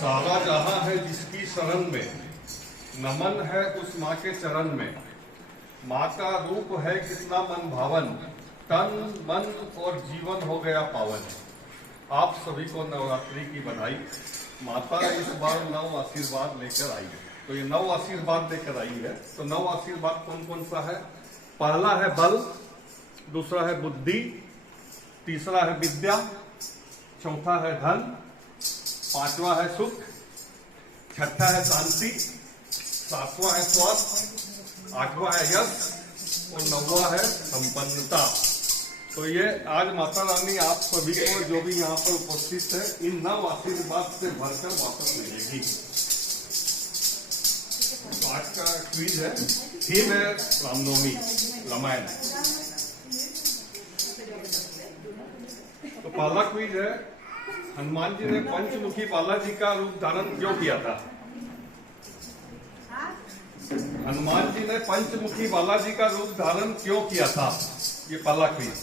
सारा जहां है जिसकी शरण में, नमन है उस माँ के चरण में। माँ का रूप है कितना मन भावन, तन मन और जीवन हो गया पावन। आप सभी को नवरात्रि की बधाई। माता इस बार 9 आशीर्वाद लेकर आई है, तो ये 9 आशीर्वाद लेकर आई है। तो 9 आशीर्वाद कौन कौन सा है? पहला है बल, दूसरा है बुद्धि, तीसरा है विद्या, चौथा है धन, पांचवा है सुख, छठा है शांति, सातवां है स्वास्थ्य, आठवां है यश और 9वां है संपन्नता। तो ये आज माता रानी आप सभी को जो भी यहाँ पर उपस्थित है इन 9 आशीर्वाद से भरकर वापस मिलेगी। आज का क्विज है, थीम है रामनवमी, रामायण। तो पहला क्विज है, हनुमान जी ने पंचमुखी बालाजी का रूप धारण क्यों किया था? हनुमान जी ने पंचमुखी बालाजी का रूप धारण क्यों किया था? ये पहला क्विज।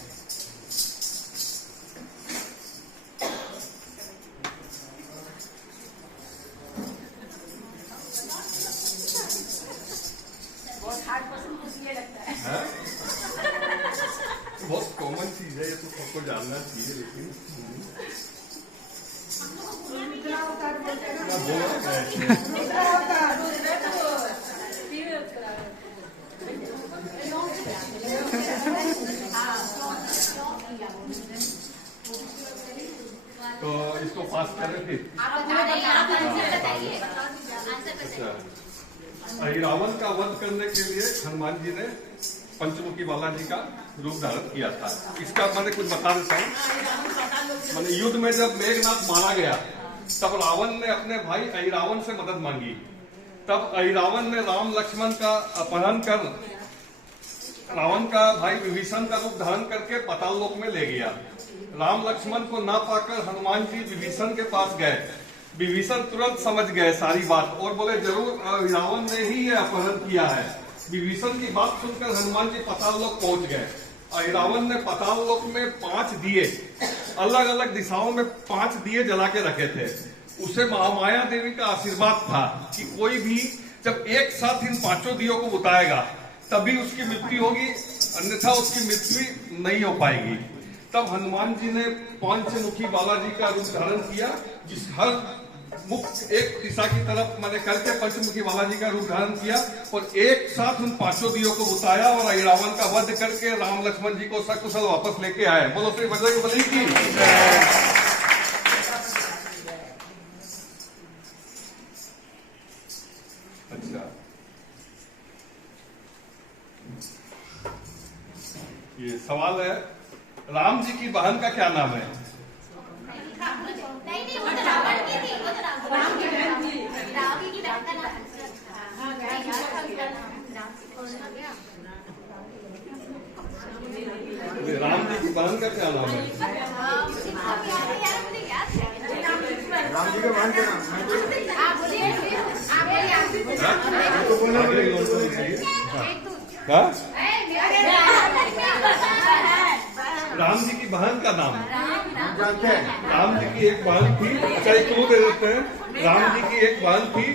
बहुत कॉमन चीज है, ये तो सबको जानना चाहिए, लेकिन तो इसको पास करें फिर। रावण का वध करने के लिए हनुमान जी ने पंचमुखी बालाजी का रूप धारण किया था। इसका मैंने कुछ बता देता हूँ। मैंने युद्ध में जब मेघनाथ मारा गया तब रावण ने अपने भाई अहिरावण से मदद मांगी। तब अहिरावण ने राम लक्ष्मण का अपहरण कर रावण का भाई विभीषण का रूप धारण करके पाताल लोक में ले गया। राम लक्ष्मण को ना पाकर हनुमान जी विभीषण के पास गए। विभीषण तुरंत समझ गए सारी बात और बोले जरूर रावण ने ही यह अपहरण किया है। विभीषण की बात सुनकर हनुमान जी पाताल लोक पहुंच गए। रावण ने पाताल लोक में 5 दिए, अलग अलग दिशाओं में 5 दिए जला के रखे थे। उसे महामाया देवी का आशीर्वाद था कि कोई भी जब एक साथ इन 5 दियों को बुताएगा तभी उसकी मृत्यु होगी, अन्यथा उसकी मृत्यु नहीं हो पाएगी। तब हनुमान जी ने पंचमुखी बालाजी का रूप धारण किया, जिस हर मुख एक दिशा की तरफ मैंने करके पंचमुखी बालाजी का रूप धारण किया और एक साथ उन 5 दियों को बुताया और रावण का वध करके राम लक्ष्मण जी को सकुशल वापस लेके आए। बोलो श्री बजरंगबली की। अच्छा, ये सवाल है, राम जी की बहन का क्या नाम है? राम जी की बहन का क्या नाम है? राम जी के बहन का नाम राम जी की बहन का नाम जानते हैं? राम जी की एक बहन थी। अच्छा, एक क्लू दे देते हैं। राम जी की एक बहन थी,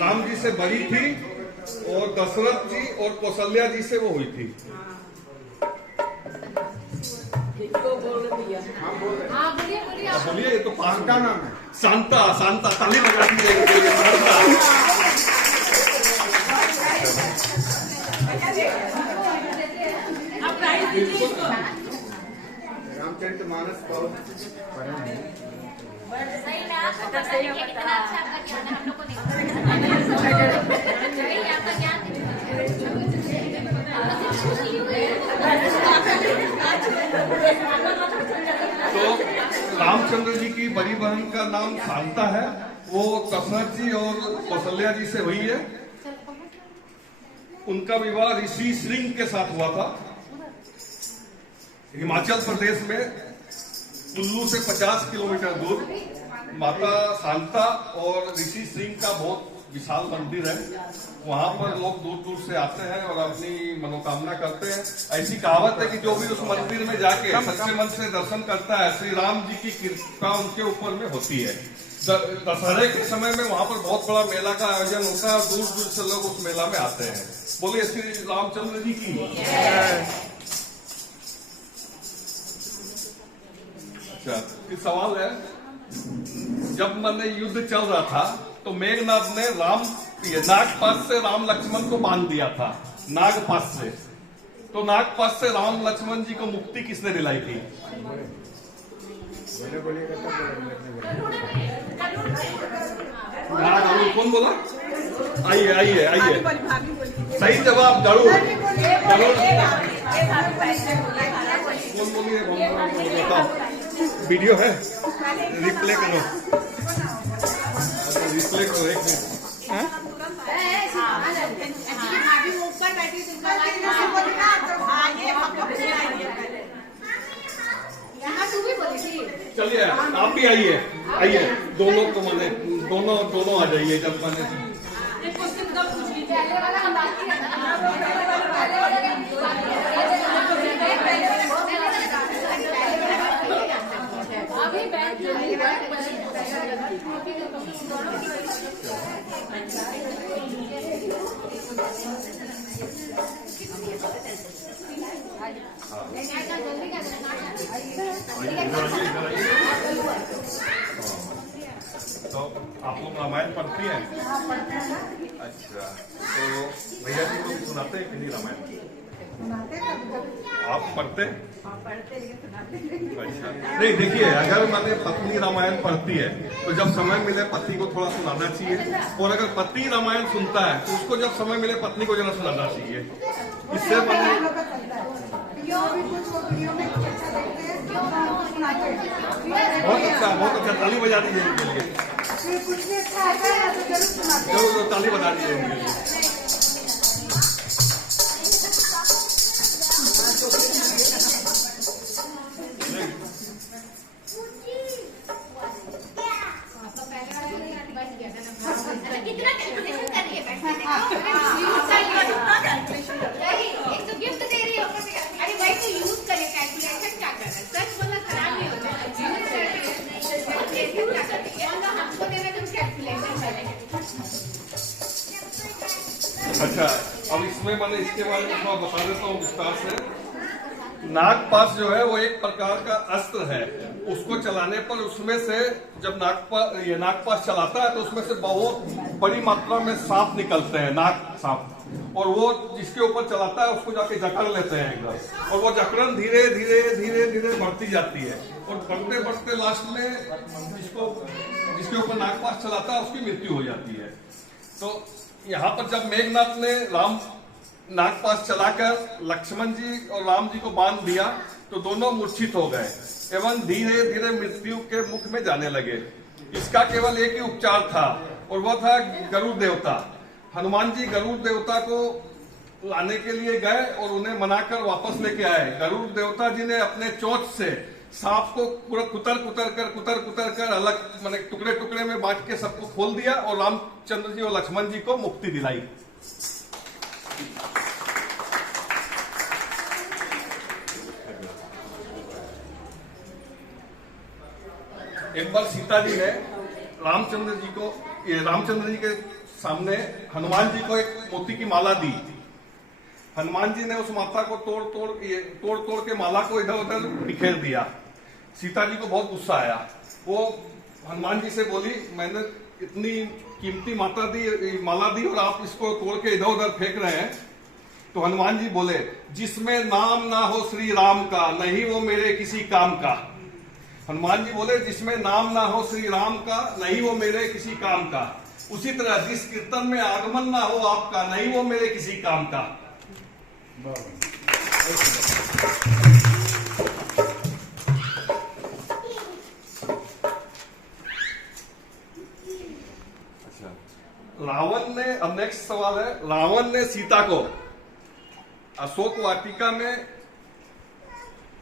राम जी से बड़ी थी और दशरथ जी और कौशल्या जी से वो हुई थी। बोलिए, ये तो पास का नाम है शांता। शांता, ताली बजा दीजिए। शांता। रामचरितमानस बहुत पढ़े हैं। सही में आपको पता है कि कितना अच्छा आपका ज्ञान है, हम लोग को नहीं आपका ज्ञान। तो रामचंद्र जी की बड़ी बहन का नाम शांता है, वो दशरथ जी और कौशल्या जी से हुई है। उनका विवाह ऋषि श्रृंग के साथ हुआ था। हिमाचल प्रदेश में कुल्लू से 50 किलोमीटर दूर माता शांता और ऋषि श्रृंग का बहुत विशाल मंदिर है, वहां पर लोग दूर दूर से आते हैं और अपनी मनोकामना करते हैं। ऐसी कहावत है कि जो भी उस मंदिर में जाके सच्चे मन से दर्शन करता है, श्री राम जी की कृपा उनके ऊपर में होती है। दशहरे के समय में वहां पर बहुत बड़ा मेला का आयोजन होता है और दूर दूर से लोग उस मेला में आते हैं। बोलिए श्री रामचंद्र जी की। अच्छा, फिर सवाल है, जब मैंने युद्ध चल रहा था तो मेघनाथ ने नागपाश से राम लक्ष्मण को बांध दिया था, नागपाश से। तो नागपाश से राम लक्ष्मण जी को मुक्ति किसने दिलाई थी? कौन बोला? आइए आइए आइए, सही जवाब गरुड़। कौन बोलिए, बताओ। वीडियो है, रिप्ले करो, रिप्ले करो, एक मिनट। चलिए आप भी आइए, आइए दोनों को मैंने दोनों आ जाइए। जब मैंने तो आप लोग रामायण पढ़ती हैं? अच्छा, तो भैया जी लोग सुनाते हैं कि नहीं रामायण? आप पढ़ते? अच्छा, नहीं देखिए, अगर मैंने पत्नी रामायण पढ़ती है तो जब समय मिले पति को थोड़ा सुनाना चाहिए, और अगर पति रामायण सुनता है तो उसको जब समय मिले पत्नी को जरा सुनाना चाहिए। इससे मैंने बहुत अच्छा, ताली बजा दीजिए इनके लिए, जरूर ताली बजा दीजिए इनके लिए। एक तो गिफ्ट दे रही हो, अरे भाई तो यूज करे, कैलकुलेशन क्या कर रहा है? सच बोला खराब नहीं होता है, हमको देवे तुम कैलकुलेशन करेंगे। अच्छा, अब इसमें मैंने इसके बारे में थोड़ा बता देता हूँ विस्तार से। नागपाश जो है वो एक प्रकार का अस्त्र है, उसको चलाने पर उसमें से जब नागपाश चलाता है तो उसमें से बहुत बड़ी मात्रा में सांप निकलते हैं, नाग सांप, और वो जिसके ऊपर चलाता है उसको जाके जकड़ लेते हैं एकदम, और वो जकड़न धीरे धीरे धीरे धीरे बढ़ती जाती है, और बढ़ते बढ़ते लास्ट में जिसके ऊपर नागपाश चलाता है उसकी मृत्यु हो जाती है। तो यहाँ पर जब मेघनाथ ने नागपाश चलाकर लक्ष्मण जी और राम जी को बांध दिया तो दोनों मूर्छित हो गए एवं धीरे धीरे मृत्यु के मुख में जाने लगे। इसका केवल एक ही उपचार था और वह था गरुड़ देवता। हनुमान जी गरुड़ देवता को लाने के लिए गए और उन्हें मनाकर वापस लेके आए। गरुड़ देवता जी ने अपने चोंच से सांप को पूरा कुतर कर अलग माने टुकड़े टुकड़े में बांट के सबको खोल दिया और रामचंद्र जी और लक्ष्मण जी को मुक्ति दिलाई। एक बार सीता जी ने रामचंद्र जी के सामने हनुमान जी को एक मोती की माला दी। हनुमान जी ने उस माला को तोड़ के माला को इधर उधर बिखेर दिया। सीता जी को बहुत गुस्सा आया। वो हनुमान जी से बोली, मैंने इतनी कीमती माला दी और आप इसको तोड़ के इधर उधर फेंक रहे हैं। तो हनुमान जी बोले, जिसमें नाम ना हो श्री राम का, नहीं वो मेरे किसी काम का। हनुमान जी बोले, जिसमें नाम ना हो श्री राम का, नहीं वो मेरे किसी काम का। उसी तरह जिस कीर्तन में आगमन ना हो आपका, नहीं वो मेरे किसी काम का। अच्छा, रावण ने, अब नेक्स्ट सवाल है, रावण ने सीता को अशोक वाटिका में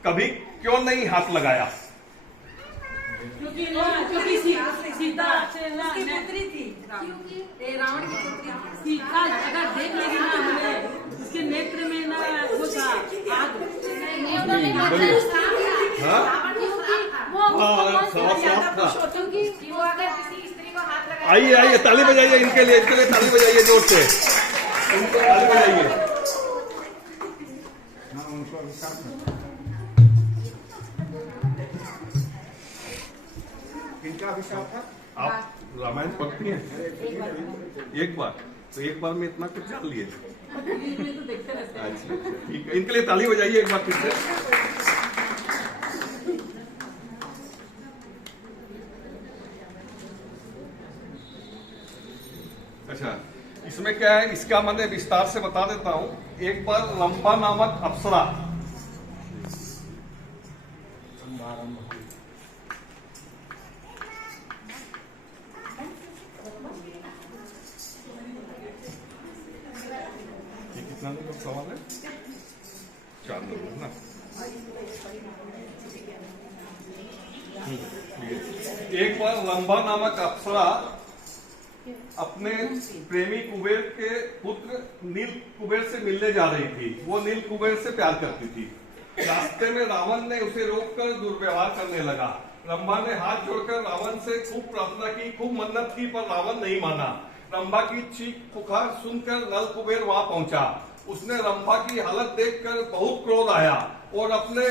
कभी क्यों नहीं हाथ लगाया? क्योंकि सीता उसकी पुत्री थी। रावण की पुत्री सीता अगर देख लेगी ना हमें उसके नेत्र में ना वो था आग। आइए आइए, ताली बजाइए इनके लिए ताली बजाइए जोर से, उनको ताली बजाइए। हाँ, उनको अभिशाप था। किनका अभिशाप था? आप रामायण पढ़ती हैं? एक बार तो एक बार में इतना कुछ जान लिए। अच्छा ठीक है, इनके लिए ताली बजाइए एक बार फिर से। अच्छा, इसमें क्या है, इसका मैंने विस्तार से बता देता हूं। एक बार रंभा नामक अप्सरा, ये कितना नंबर सवाल है? 4 नंबर ना। एक बार रंभा नामक अप्सरा अपने प्रेमी कुबेर के पुत्र नील कुबेर से मिलने जा रही थी। वो नील कुबेर से प्यार करती थी। रास्ते में रावण ने उसे रोककर दुर्व्यवहार करने लगा। रंभा ने हाथ जोड़कर रावण से खूब प्रार्थना की, खूब मन्नत की, पर रावण नहीं माना। रंभा की चीख पुकार सुनकर नल कुबेर वहां पहुंचा। उसने रंभा की हालत देखकर बहुत क्रोध आया और अपने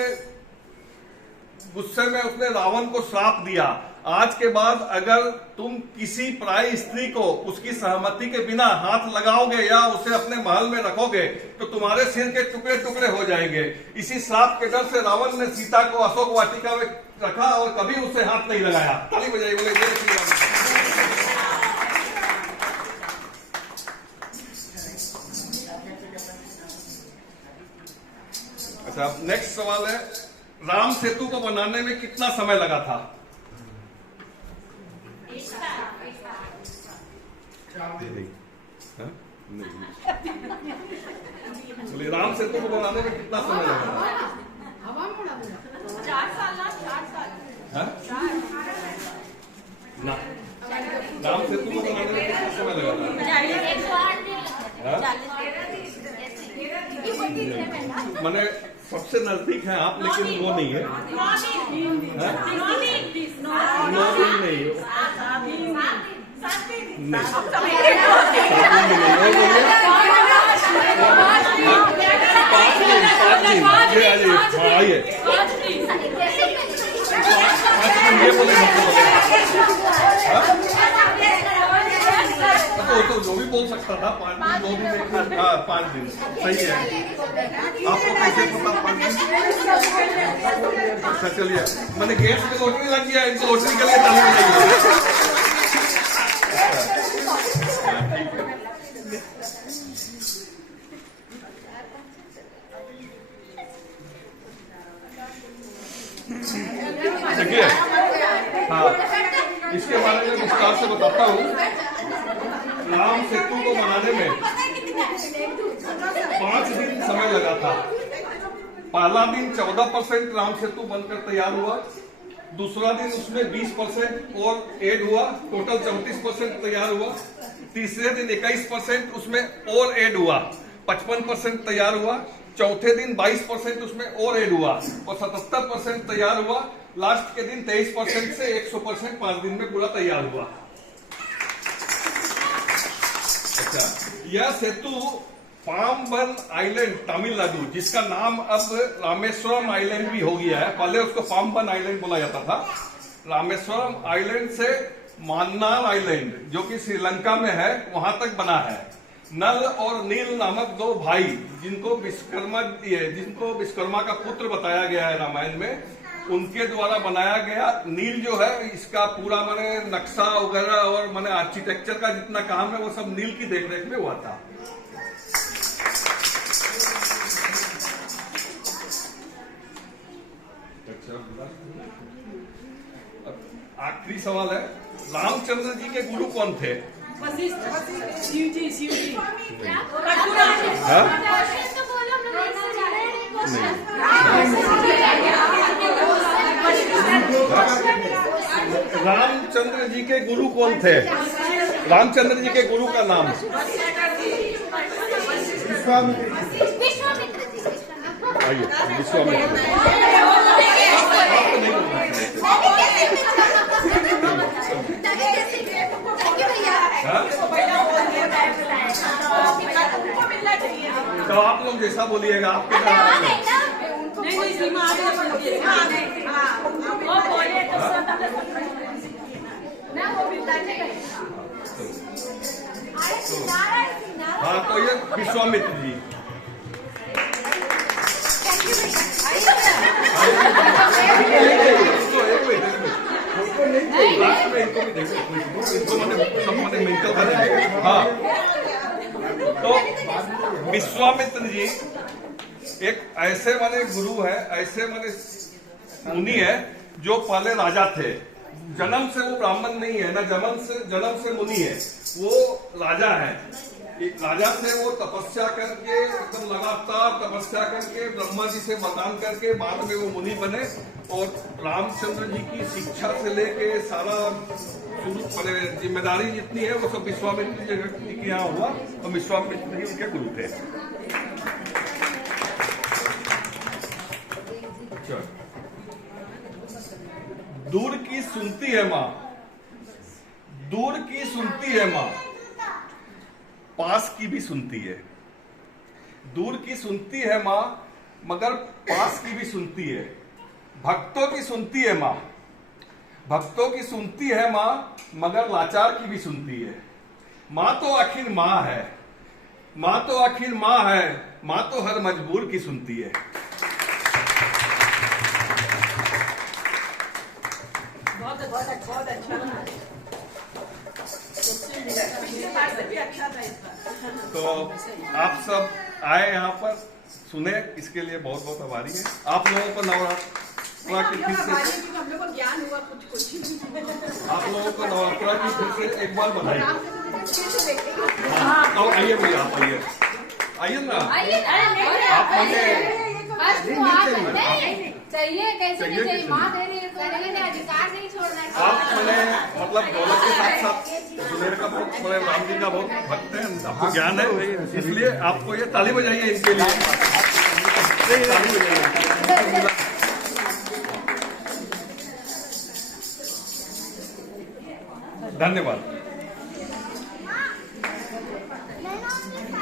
गुस्से में उसने रावण को श्राप दिया, आज के बाद अगर तुम किसी पराई स्त्री को उसकी सहमति के बिना हाथ लगाओगे या उसे अपने महल में रखोगे तो तुम्हारे सिर के टुकड़े टुकड़े हो जाएंगे। इसी श्राप के डर से रावण ने सीता को अशोक वाटिका में रखा और कभी उसे हाथ नहीं लगाया। ताली बजाइए, बोले जय श्री राम। अच्छा, नेक्स्ट सवाल है, राम सेतु को बनाने में कितना समय लगा था? बोले राम सेतु को बनाने में कितना समय लगा था? 4 साल ना, 4 साल। ना, राम सेतु को बनाने में कितना समय लगा था? मैंने सबसे नजदीक है आप, लेकिन वो नहीं है। 9 दिन नहीं, तो जो भी बोल सकता था 5 दिन, 2 दिन, 5 दिन सही है। आपको कैसे पता 5 दिन? अच्छा चलिए, मैंने गैस में लॉटरी लग गया, इनको लॉटरी के लिए ताली बजाइए। देखिए, हाँ, इसके बारे में विस्तार से बताता हूँ। राम सेतु को बनाने में 5 दिन समय लगा था। पहला दिन 14% राम सेतु बनकर तैयार हुआ। दूसरा दिन उसमें 20% और ऐड हुआ, टोटल 34% तैयार हुआ। तीसरे दिन 21% उसमें और ऐड हुआ, 55% तैयार हुआ। चौथे दिन 22% उसमें और ऐड हुआ और 77% तैयार हुआ। लास्ट के दिन 23% से 100% 5 दिन में पूरा तैयार हुआ। अच्छा, यह सेतु पाम्बन आइलैंड तमिलनाडु, जिसका नाम अब रामेश्वरम आइलैंड भी हो गया है, पहले उसको पाम्बन आइलैंड बोला जाता था। रामेश्वरम आइलैंड से मान्नार आइलैंड, जो कि श्रीलंका में है, वहां तक बना है। नल और नील नामक 2 भाई, जिनको विश्वकर्मा का पुत्र बताया गया है रामायण में, उनके द्वारा बनाया गया। नील जो है, इसका पूरा माने नक्शा वगैरह और माने आर्किटेक्चर का जितना काम है वो सब नील की देखरेख में हुआ था। आखिरी सवाल है, रामचंद्र जी के गुरु कौन थे? शिव जी। रामचंद्र जी के गुरु कौन थे? रामचंद्र जी के गुरु का नाम। विश्वामित्र विश्वामित्र जी, विश्वामित्र। आइए, विश्वामित्र। हाँ? तो आप लोग जैसा बोलिएगा आपके नहीं सीमा आगे बढ़िए। वो बोले तो हाँ, तो ये विश्वामित्र जी। लास्ट में इनको भी देखो, इनको मैंने मेंटल करेंगे। हाँ, तो विश्वामित्र जी एक ऐसे माने गुरु है, ऐसे माने मुनि है जो पहले राजा थे। जन्म से वो ब्राह्मण नहीं है, ना जन्म से मुनि है, वो राजा है। एक राजा से वो तपस्या करके एकदम लगातार तपस्या करके ब्रह्मा जी से वरदान करके बाद में वो मुनि बने। और रामचंद्र जी की शिक्षा से लेके सारा शुरू जिम्मेदारी जितनी है वो सब विश्वामित्र जी के यहाँ हुआ, और विश्वामित्र जी उनके गुरु थे। दूर की सुनती है माँ, दूर की सुनती है माँ, पास की भी सुनती है। दूर की सुनती है माँ मगर पास की भी सुनती है। भक्तों की सुनती है माँ, भक्तों की सुनती है माँ मगर लाचार की भी सुनती है। माँ तो आखिर माँ है, माँ तो आखिर माँ है, माँ तो हर मजबूर की सुनती है। बहुत अच्छा तो आप सब आए यहाँ पर सुने, इसके लिए बहुत बहुत आभारी हैं। आप लोगों को नवरात्रा की फिर से ज्ञान हुआ कुछ आप लोगों को नवरात्रा की फिर से एक बार बताइए। तो आइए भैया, आप आइए, आइए ना आप। मुझे चाहिए कैसे नहीं चाहिए, माँ दे रही है तो अधिकार नहीं छोड़ना। आप मैंने मतलब दौलत के साथ साथ सुनेर का बहुत बड़े राम जी का बहुत भक्त है, आपको ज्ञान है, इसलिए आपको ये ताली बजाइए इनके लिए, ताली बजाइए। धन्यवाद।